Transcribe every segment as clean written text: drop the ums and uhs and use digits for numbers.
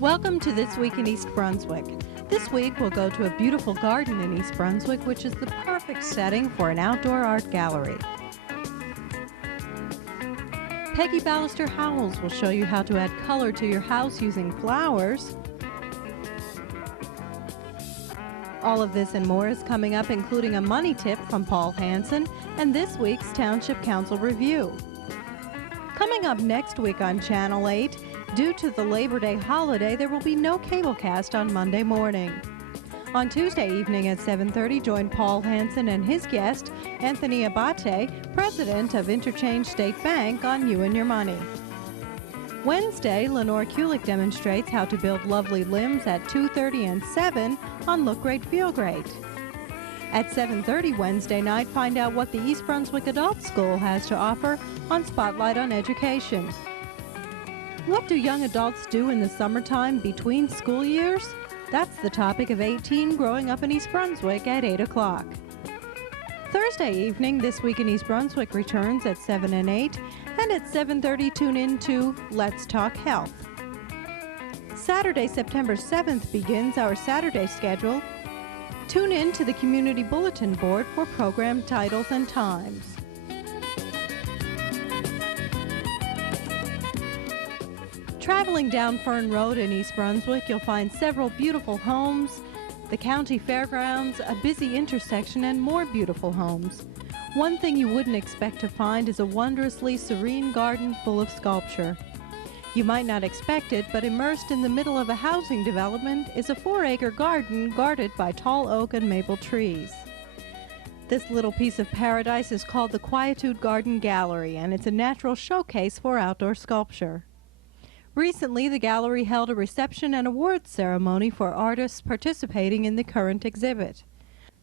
Welcome to This Week in East Brunswick. This week we'll go to a beautiful garden in East Brunswick, which is the perfect setting for an outdoor art gallery. Pegi Ballister-Howells will show you how to add color to your house using flowers. All of this and more is coming up, including a money tip from Paul Hansen and this week's Township Council Review. Coming up next week on Channel 8, due to the Labor Day holiday, there will be no cablecast on Monday morning. On Tuesday evening at 7:30, join Paul Hansen and his guest, Anthony Abate, president of Interchange State Bank, on You and Your Money. Wednesday, Lenore Kulik demonstrates how to build lovely limbs at 2:30 and 7 on Look Great, Feel Great. At 7:30 Wednesday night, find out what the East Brunswick Adult School has to offer on Spotlight on Education. What do young adults do in the summertime between school years? That's the topic of 18 Growing Up in East Brunswick at 8 o'clock. Thursday evening, This Week in East Brunswick returns at 7 and 8, and at 7:30 tune in to Let's Talk Health. Saturday, September 7th begins our Saturday schedule. Tune in to the Community Bulletin Board for program titles and times. Traveling down Fern Road in East Brunswick, you'll find several beautiful homes, the county fairgrounds, a busy intersection, and more beautiful homes. One thing you wouldn't expect to find is a wondrously serene garden full of sculpture. You might not expect it, but immersed in the middle of a housing development is a 4-acre garden guarded by tall oak and maple trees. This little piece of paradise is called the Quietude Gallery, and it's a natural showcase for outdoor sculpture. Recently, the gallery held a reception and awards ceremony for artists participating in the current exhibit.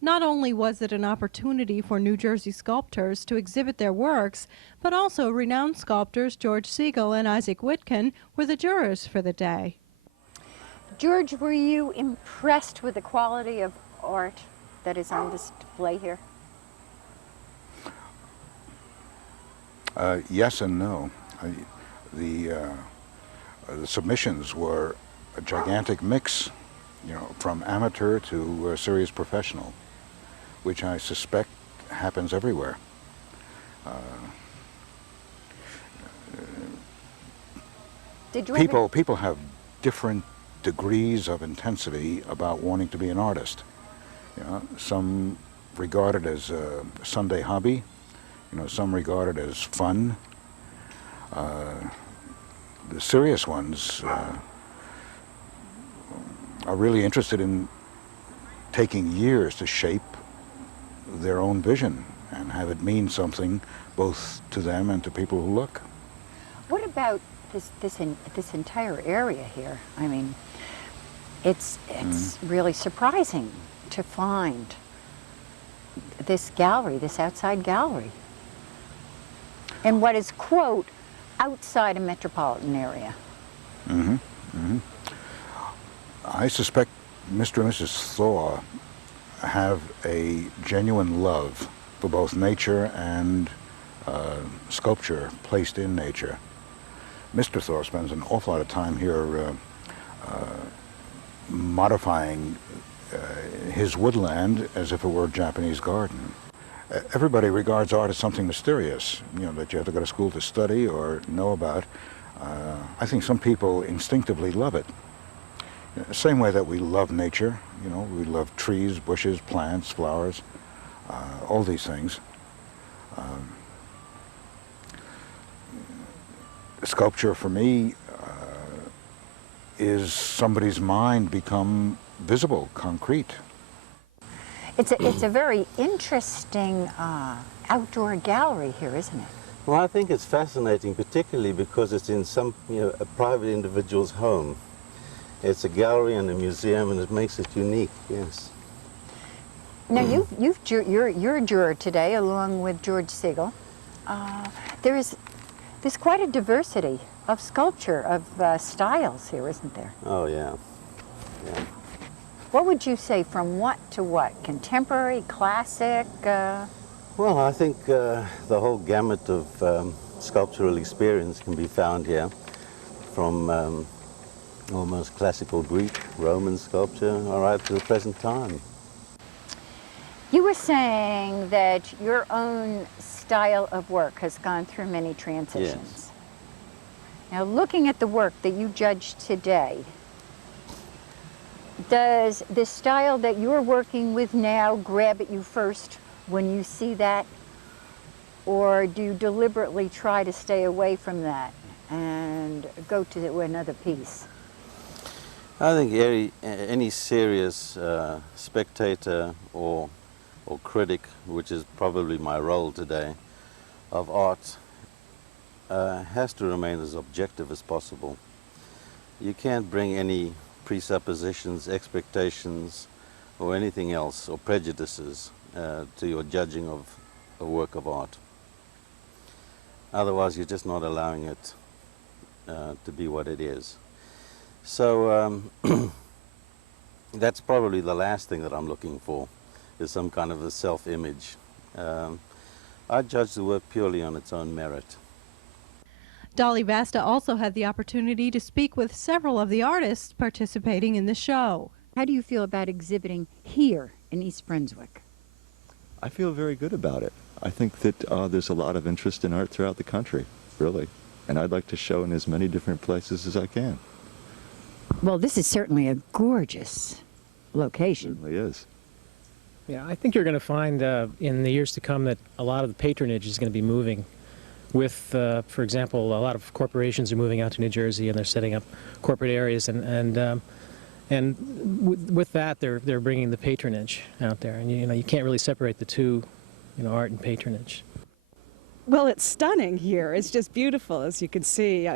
Not only was it an opportunity for New Jersey sculptors to exhibit their works, but also renowned sculptors George Siegel and Isaac Witkin were the jurors for the day. George, were you impressed with the quality of art that is on display here? Yes and no. The submissions were a gigantic mix, from amateur to serious professional, which I suspect happens everywhere. People have different degrees of intensity about wanting to be an artist. Some regard it as a Sunday hobby. Some regard it as fun. The serious ones are really interested in taking years to shape their own vision and have it mean something both to them and to people who look. What about this entire area here? I mean, it's really surprising to find this gallery, this outside gallery, and what is, quote, outside a metropolitan area. I suspect Mr. and Mrs. Thor have a genuine love for both nature and sculpture placed in nature. Mr. Thor spends an awful lot of time here modifying his woodland as if it were a Japanese garden. Everybody regards art as something mysterious, that you have to go to school to study or know about. I think some people instinctively love it. Same way that we love nature, we love trees, bushes, plants, flowers, all these things. Sculpture for me is somebody's mind become visible, concrete. It's a very interesting outdoor gallery here, isn't it? Well, I think it's fascinating, particularly because it's in a private individual's home. It's a gallery and a museum, and it makes it unique. Yes. Now you're a juror today, along with George Siegel. There's quite a diversity of sculpture, of styles here, isn't there? Oh yeah. Yeah. What would you say, from what to what? Contemporary, classic? Well, I think the whole gamut of sculptural experience can be found here, from almost classical Greek, Roman sculpture, all right to the present time. You were saying that your own style of work has gone through many transitions. Yes. Now, looking at the work that you judge today, does the style that you're working with now grab at you first when you see that? Or do you deliberately try to stay away from that and go to another piece? I think any serious spectator or critic, which is probably my role today, of art, has to remain as objective as possible. You can't bring any presuppositions, expectations, or anything else, or prejudices to your judging of a work of art. Otherwise, you're just not allowing it to be what it is. So that's probably the last thing that I'm looking for, is some kind of a self-image. I judge the work purely on its own merit. Dolly Vasta also had the opportunity to speak with several of the artists participating in the show. How do you feel about exhibiting here in East Brunswick? I feel very good about it. I think that there's a lot of interest in art throughout the country, really. And I'd like to show in as many different places as I can. Well, this is certainly a gorgeous location. It certainly is. Yeah, I think you're going to find in the years to come that a lot of the patronage is going to be moving with, for example, a lot of corporations are moving out to New Jersey and they're setting up corporate areas, and with that they're bringing the patronage out there, and you can't really separate the two, art and patronage. Well, it's stunning here. It's just beautiful, as you can see.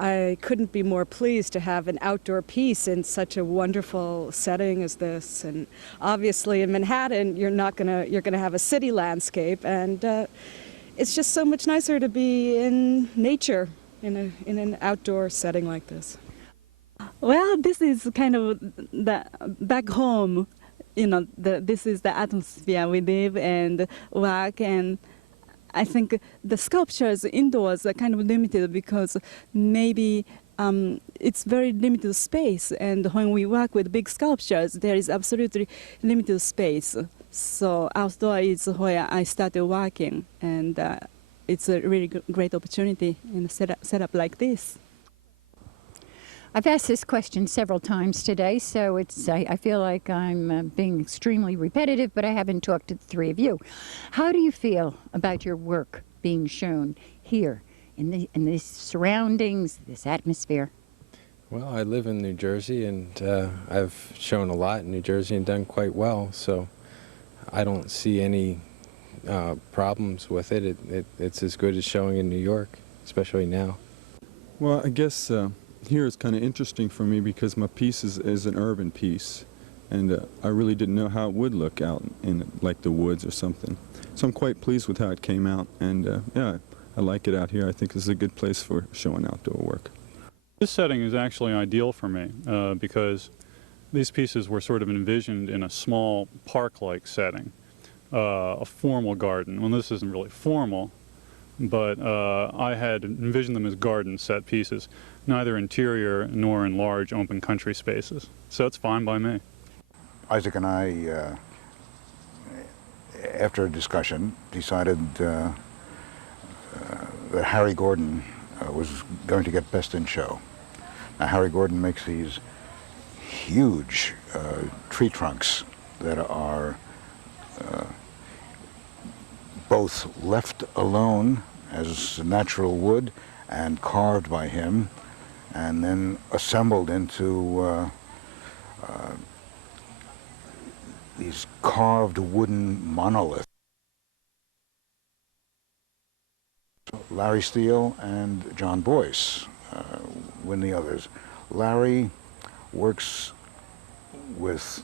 I couldn't be more pleased to have an outdoor piece in such a wonderful setting as this. And obviously in Manhattan, you're gonna have a city landscape, and it's just so much nicer to be in nature in an outdoor setting like this. Well, this is kind of the back home. This is the atmosphere we live and work, and I think the sculptures indoors are kind of limited because maybe it's very limited space, and when we work with big sculptures, there is absolutely limited space. So outdoor is where I started working, and it's a really great opportunity in a setup like this. I've asked this question several times today, so I feel like I'm being extremely repetitive, but I haven't talked to the three of you. How do you feel about your work being shown here in these surroundings, this atmosphere? Well, I live in New Jersey, and I've shown a lot in New Jersey and done quite well, so I don't see any problems with it. It's as good as showing in New York, especially now. Well, I guess here it's kind of interesting for me because my piece is an urban piece, and I really didn't know how it would look out in like the woods or something. So I'm quite pleased with how it came out, and yeah, I like it out here. I think this is a good place for showing outdoor work. This setting is actually ideal for me because these pieces were sort of envisioned in a small park-like setting, a formal garden. Well, this isn't really formal, but I had envisioned them as garden set pieces, neither interior nor in large open country spaces. So it's fine by me. Isaac and I, after a discussion, decided that Harry Gordon was going to get Best in Show. Now, Harry Gordon makes these huge tree trunks that are both left alone as natural wood and carved by him, and then assembled into these carved wooden monoliths. Larry Steele and John Boyce win the others. Larry works with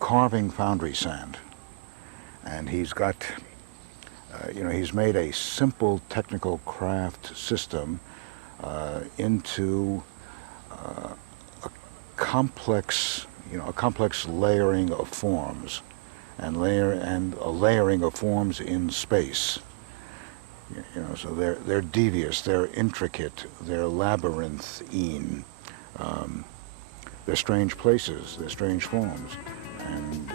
carving foundry sand, and he's got he's made a simple technical craft system into a complex layering of forms, and a layering of forms in space. So they're devious, they're intricate, they're labyrinthine, They're strange places, they're strange forms, and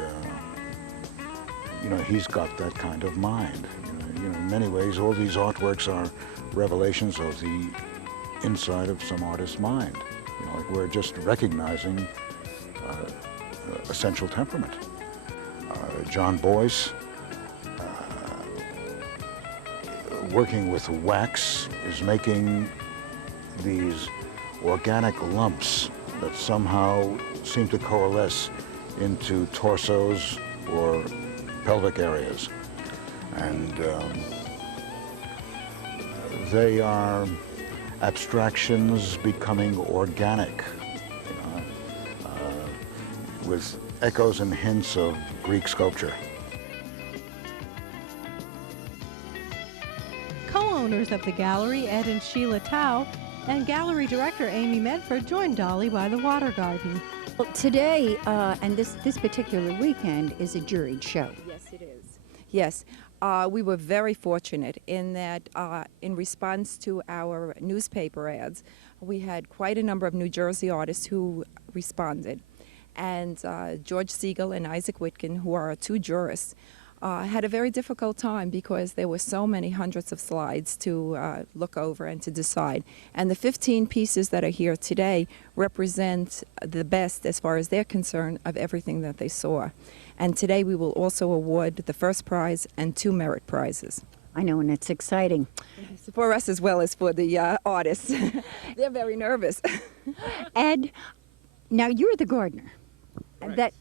he's got that kind of mind. In many ways, all these artworks are revelations of the inside of some artist's mind. Like we're just recognizing essential temperament. John Boyce, working with wax, is making these organic lumps that somehow seem to coalesce into torsos or pelvic areas. And they are abstractions becoming organic, with echoes and hints of Greek sculpture. Co-owners of the gallery, Ed and Sheila Tao, and gallery director Amy Medford joined Dolly by the water garden. Well, today and this particular weekend is a juried show. Yes, it is. Yes. We were very fortunate in that in response to our newspaper ads, we had quite a number of New Jersey artists who responded. And George Siegel and Isaac Whitkin, who are our two jurists, had a very difficult time because there were so many hundreds of slides to look over and to decide. And the 15 pieces that are here today represent the best, as far as they're concerned, of everything that they saw. And today we will also award the first prize and 2 merit prizes. I know, and it's exciting. For us as well as for the artists. They're very nervous. Ed, now you're the gardener. Right.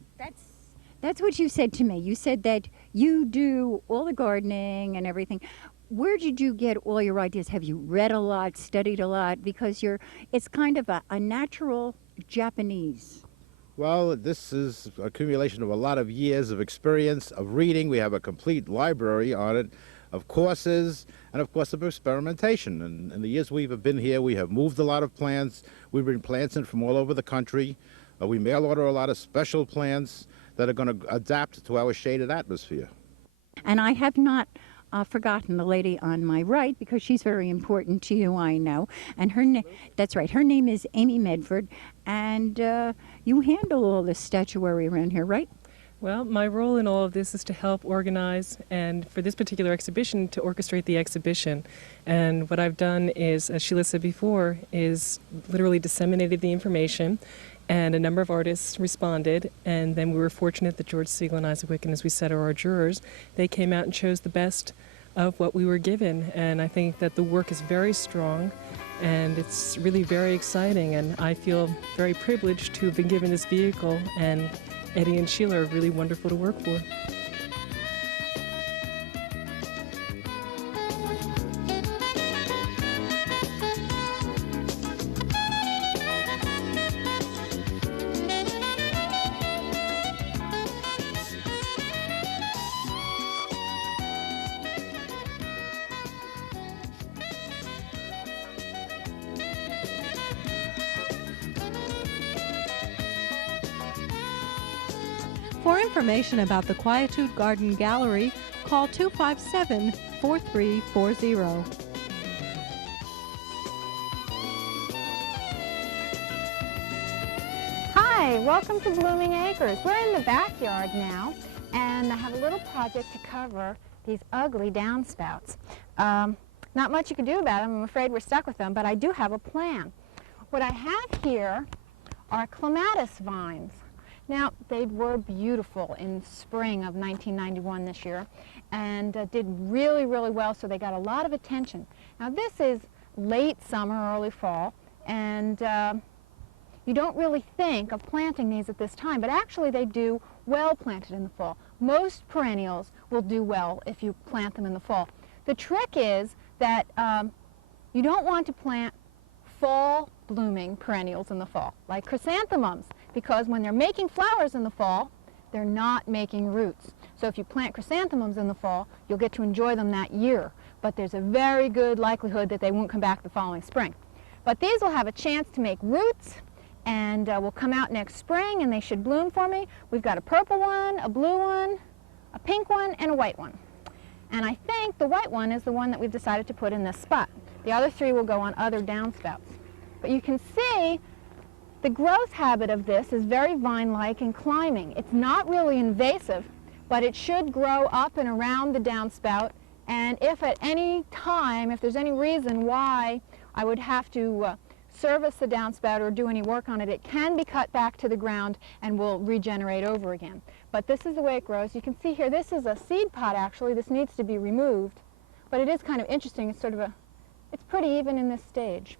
That's what you said to me. You said that you do all the gardening and everything. Where did you get all your ideas? Have you read a lot, studied a lot? Because it's kind of a natural Japanese. Well, this is accumulation of a lot of years of experience, of reading. We have a complete library on it, of courses, and of course of experimentation. And in the years we've been here, we have moved a lot of plants. We bring plants in from all over the country. We mail order a lot of special plants that are going to adapt to our shaded atmosphere. And I have not forgotten the lady on my right, because she's very important to you, I know. And that's right, her name is Amy Medford, and you handle all this statuary around here, right? Well, my role in all of this is to help organize, and for this particular exhibition, to orchestrate the exhibition. And what I've done is, as Sheila said before, is literally disseminated the information, and a number of artists responded, and then we were fortunate that George Siegel and Isaac Whitkin, as we said, are our jurors. They came out and chose the best of what we were given, and I think that the work is very strong, and it's really very exciting, and I feel very privileged to have been given this vehicle, and Eddie and Sheila are really wonderful to work for. For information about the Quietude Garden Gallery, call 257-4340. Hi, welcome to Blooming Acres. We're in the backyard now, and I have a little project to cover these ugly downspouts. Not much you can do about them. I'm afraid we're stuck with them, but I do have a plan. What I have here are clematis vines. Now, they were beautiful in spring of 1991 this year, and did really, really well, so they got a lot of attention. Now, this is late summer, early fall, and you don't really think of planting these at this time, but actually they do well planted in the fall. Most perennials will do well if you plant them in the fall. The trick is that you don't want to plant fall blooming perennials in the fall, like chrysanthemums, because when they're making flowers in the fall, they're not making roots. So if you plant chrysanthemums in the fall, you'll get to enjoy them that year, but there's a very good likelihood that they won't come back the following spring. But these will have a chance to make roots, and will come out next spring, and they should bloom for me. We've got a purple one, a blue one, a pink one, and a white one. And I think the white one is the one that we've decided to put in this spot. The other three will go on other downspouts. But you can see The growth habit of this is very vine-like and climbing. It's not really invasive, but it should grow up and around the downspout, and if at any time, if there's any reason why I would have to service the downspout or do any work on it, it can be cut back to the ground and will regenerate over again. But this is the way it grows. You can see here, this is a seed pod actually. This needs to be removed, but it is kind of interesting. It's sort of it's pretty even in this stage.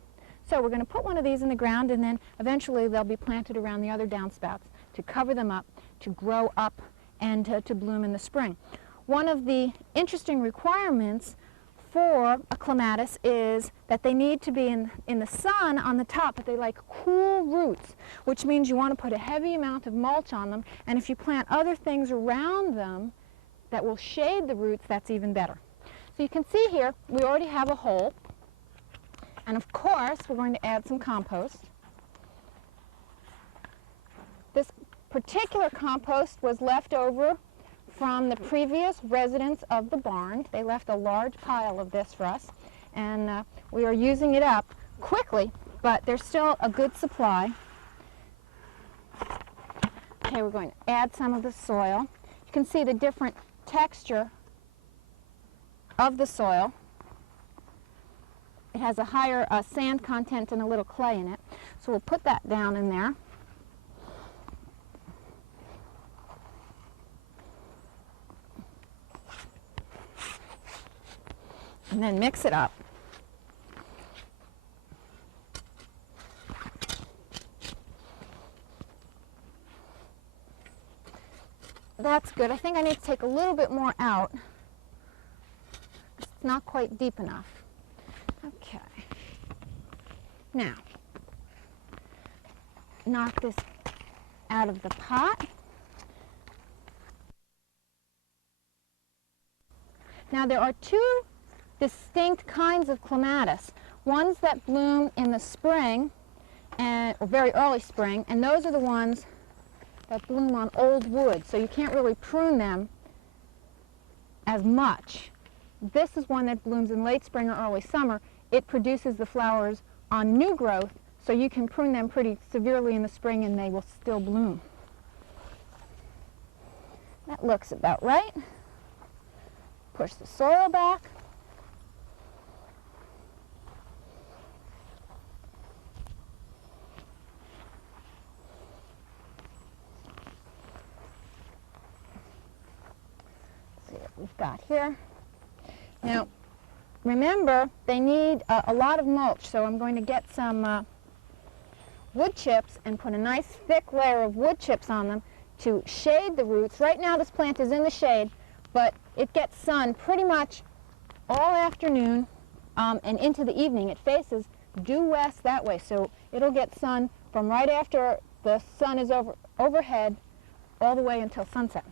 So we're going to put one of these in the ground, and then eventually they'll be planted around the other downspouts to cover them up, to grow up, and to bloom in the spring. One of the interesting requirements for a clematis is that they need to be in the sun on the top, but they like cool roots, which means you want to put a heavy amount of mulch on them, and if you plant other things around them that will shade the roots, that's even better. So you can see here, we already have a hole, and of course we're going to add some compost. This particular compost was left over from the previous residents of the barn. They left a large pile of this for us, and we are using it up quickly, but there's still a good supply. Okay, we're going to add some of the soil. You can see the different texture of the soil. It has a higher sand content and a little clay in it, so we'll put that down in there. And then mix it up. That's good. I think I need to take a little bit more out. It's not quite deep enough. Okay. Now, knock this out of the pot. Now there are two distinct kinds of clematis. Ones that bloom in the spring, or very early spring, and those are the ones that bloom on old wood, so you can't really prune them as much. This is one that blooms in late spring or early summer. It produces the flowers on new growth, so you can prune them pretty severely in the spring and they will still bloom. That looks about right. Push the soil back. We've got here. Now, remember, they need a lot of mulch, so I'm going to get some wood chips and put a nice thick layer of wood chips on them to shade the roots. Right now this plant is in the shade, but it gets sun pretty much all afternoon and into the evening. It faces due west that way, so it'll get sun from right after the sun is overhead all the way until sunset.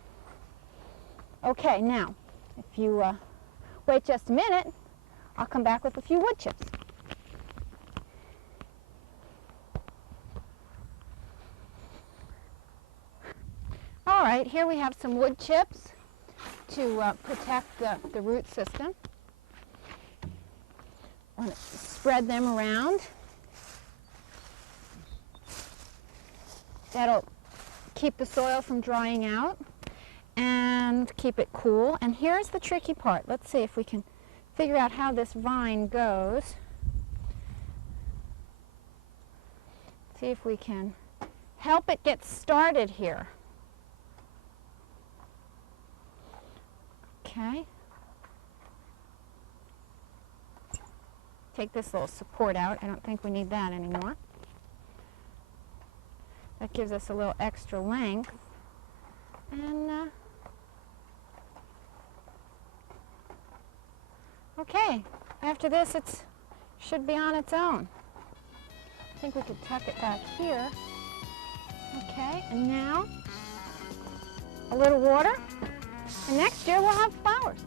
Okay, now, if you wait just a minute, I'll come back with a few wood chips. All right, here we have some wood chips to protect the root system. I want to spread them around. That'll keep the soil from drying out and keep it cool. And here's the tricky part. Let's see if we can figure out how this vine goes. See if we can help it get started here. Okay. Take this little support out. I don't think we need that anymore. That gives us a little extra length. And okay, after this it should be on its own. I think we could tuck it back here. Okay, and now a little water, and next year we'll have flowers.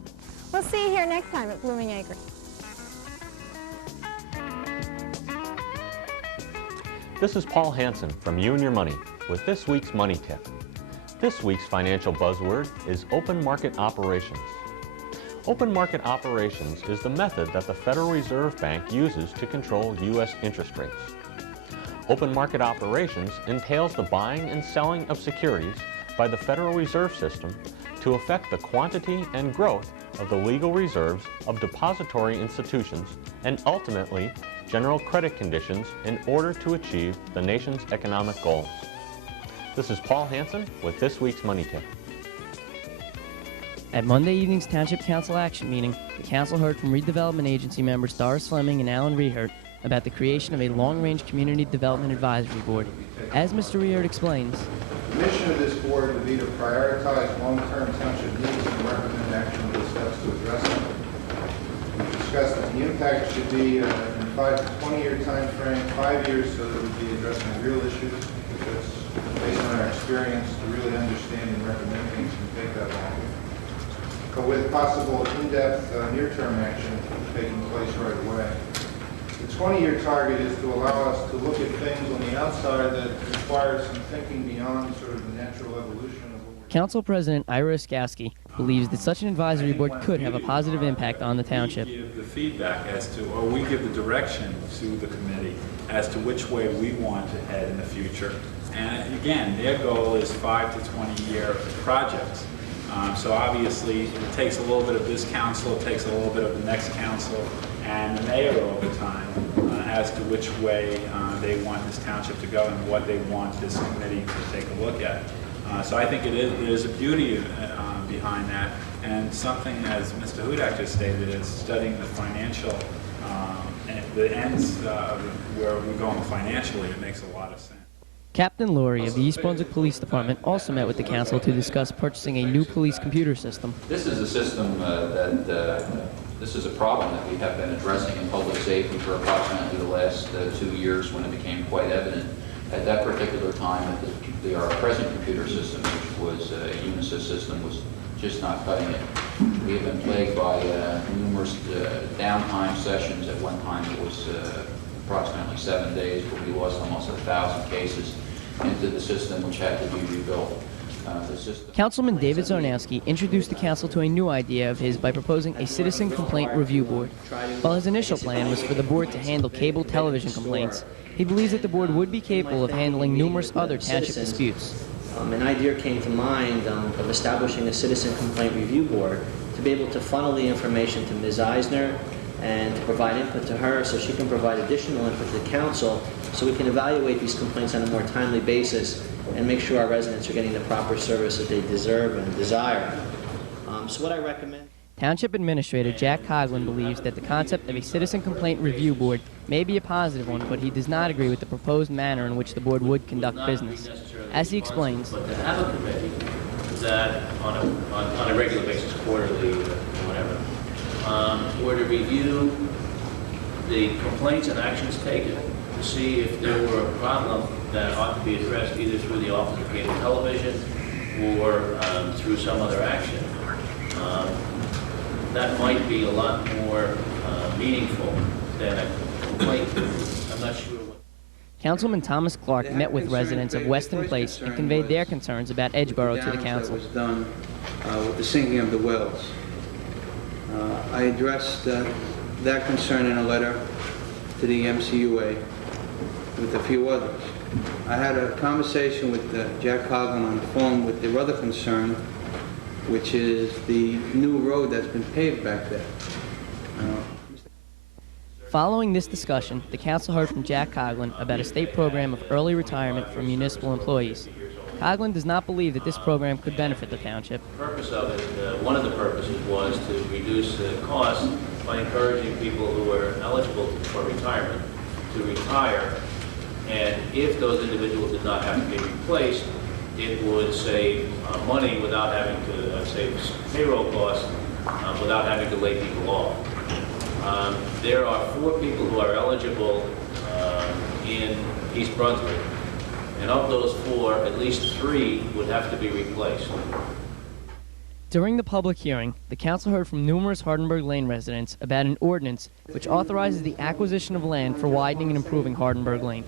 We'll see you here next time at Blooming Acres. This is Paul Hansen from You and Your Money with this week's Money Tip. This week's financial buzzword is open market operations. Open market operations is the method that the Federal Reserve Bank uses to control U.S. interest rates. Open market operations entails the buying and selling of securities by the Federal Reserve System to affect the quantity and growth of the legal reserves of depository institutions and ultimately general credit conditions in order to achieve the nation's economic goals. This is Paul Hansen with this week's Money Tip. At Monday evening's Township Council action meeting, the council heard from redevelopment agency members Doris Fleming and Alan Rehert about the creation of a long-range community development advisory board. As Mr. Rehert explains, the mission of this board would be to prioritize long-term township needs and recommend actionable steps to address them. We discussed that the impact should be in a 5 to 20-year time frame, 5 years, so that it would be addressing real issues, because based on our experience, to really understand and recommend things can take that long. But with possible in-depth near-term action taking place right away. The 20-year target is to allow us to look at things on the outside that require some thinking beyond sort of the natural evolution of what we're... Council President Ira Oskowski believes that such an advisory board could have a positive impact on the township. We give the feedback as to, or we give the direction to the committee as to which way we want to head in the future. And again, their goal is 5 to 20-year projects. So obviously, it takes a little bit of this council, it takes a little bit of the next council, and the mayor over time as to which way they want this township to go and what they want this committee to take a look at. So I think there's a beauty behind that, and something, as Mr. Hudak just stated, is studying the financial, and the ends where we're going financially. It makes a lot of sense. Captain Laurie of the East Brunswick Police Department also met with the council to discuss purchasing a new police computer system. This is a system this is a problem that we have been addressing in public safety for approximately the last 2 years, when it became quite evident at that particular time that our present computer system, which was a Unisys system, was just not cutting it. We have been plagued by numerous downtime sessions. At one time it was approximately 7 days, where we lost almost 1,000 cases into the system, which had to be rebuilt. Councilman David Zarnowski introduced the council to a new idea of his by proposing a citizen complaint review board. While his initial plan was for the board to handle cable television complaints, he believes that the board would be capable of handling numerous other township disputes. An idea came to mind of establishing a citizen complaint review board to be able to funnel the information to Ms. Eisner and to provide input to her so she can provide additional input to the council so we can evaluate these complaints on a more timely basis and make sure our residents are getting the proper service that they deserve and desire. So what I recommend... Township Administrator Jack Coughlin believes that the concept of a citizen complaint review board may be a positive one, but he does not agree with the proposed manner in which the board would conduct business. As he explains, but to have a committee that on a regular basis, quarterly or whatever, were to review the complaints and actions taken to see if there were a problem that ought to be addressed either through the Office of Cable Television or through some other action. That might be a lot more meaningful than a complaint. I'm not sure. Councilman Thomas Clark met with residents of Weston Place and conveyed their concerns about Edgeboro to the council. Was done with the sinking of the wells. I addressed that concern in a letter to the MCUA with a few others. I had a conversation with Jack Coughlin on the phone with the other concern, which is the new road that's been paved back there. Following this discussion, the council heard from Jack Coughlin about a state program of early retirement for municipal employees. Coughlin does not believe that this program could benefit the township. The purpose of it, one of the purposes was to reduce the cost by encouraging people who are eligible for retirement to retire. And if those individuals did not have to be replaced, it would save money without having to save payroll costs, without having to lay people off. There are 4 people who are eligible in East Brunswick, and of those 4, at least 3 would have to be replaced. During the public hearing, the council heard from numerous Hardenberg Lane residents about an ordinance which authorizes the acquisition of land for widening and improving Hardenberg Lane.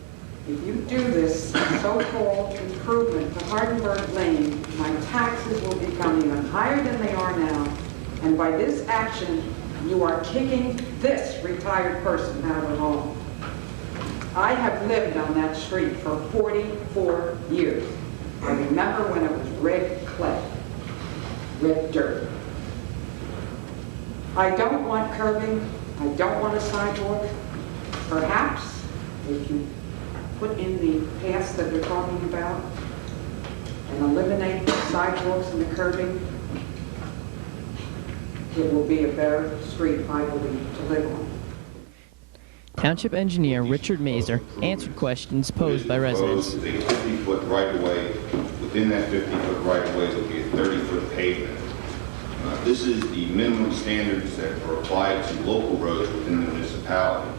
If you do this so-called improvement to Hardenberg Lane, my taxes will become even higher than they are now, and by this action, you are kicking this retired person out of the home. I have lived on that street for 44 years. I remember when it was red clay, red dirt. I don't want curbing. I don't want a sidewalk. Perhaps if you put in the paths that we're talking about and eliminate the sidewalks and the curbing, it will be a better street, I believe, to live on. Township Engineer Richard Mazer answered questions posed by residents. A 50-foot right-of-way. Within that 50-foot right-of-way will be a 30-foot pavement. This is the minimum standards that are applied to local roads within the municipality.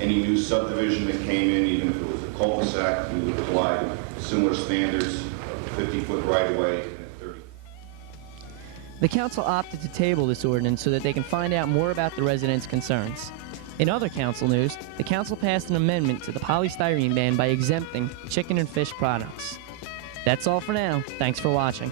Any new subdivision that came in, even if it was a cul-de-sac, we would apply similar standards of a 50-foot right-of-way and a 30. The council opted to table this ordinance so that they can find out more about the residents' concerns. In other council news, the council passed an amendment to the polystyrene ban by exempting chicken and fish products. That's all for now. Thanks for watching.